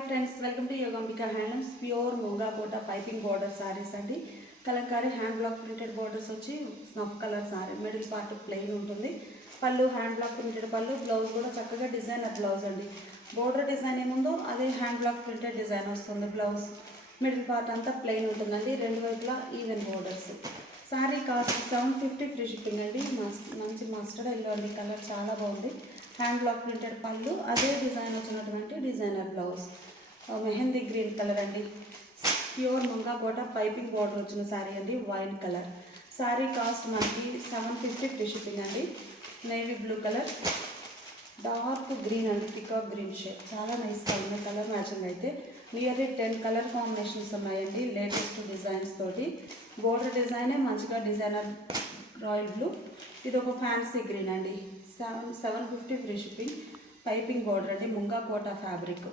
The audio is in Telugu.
Hi friends, welcome to Yogambika handlooms. Pure munga Kota piping border saris అండి. Kalamkari hand block printed borders వచ్చి snuff colour sari. Middle part plain ఉంటుంది. Pallu hand block printed pallu, blouse కూడా చక్కగా డిజైనర్ బ్లౌజ్ అండి. బోర్డర్ డిజైన్ ఏముందో అదే హ్యాండ్ బ్లాక్ ప్రింటెడ్ డిజైన్ వస్తుంది. బ్లౌజ్ మిడిల్ పార్ట్ అంతా ప్లెయిన్ ఉంటుందండి. రెండు వైపులా even borders. Sari cost 750 free shipping అండి. మంచి మస్టర్డ్ ఎల్లో అండి, కలర్ చాలా బాగుంది. హ్యాండ్ బ్లాక్ ప్రింటెడ్ పళ్ళు, అదే డిజైన్ వచ్చినటువంటి designer blouse. Mehndi green colour అండి. Pure munga Kota piping border వచ్చిన శారీ అండి, వైట్ కలర్. శారీ కాస్ట్ మనకి 750 ఫ్రీ షిప్పింగ్ అండి. Navy blue colour, dark green అండి, పికాక్ గ్రీన్ షేడ్. చాలా నైస్గా ఉంది కలర్ మ్యాచింగ్ అయితే. నియర్లీ 10 కలర్ కాంబినేషన్స్ ఉన్నాయండి, లేటెస్ట్ డిజైన్స్ తోటి. బోర్డర్ డిజైనే మంచిగా డిజైనర్ రాయల్ బ్లూ. ఇది ఒక ఫ్యాన్సీ గ్రీన్ అండి. 750 ఫ్రీ షిప్పింగ్. పైపింగ్ బార్డర్ అండి, ముంగా కోట ఫ్యాబ్రిక్.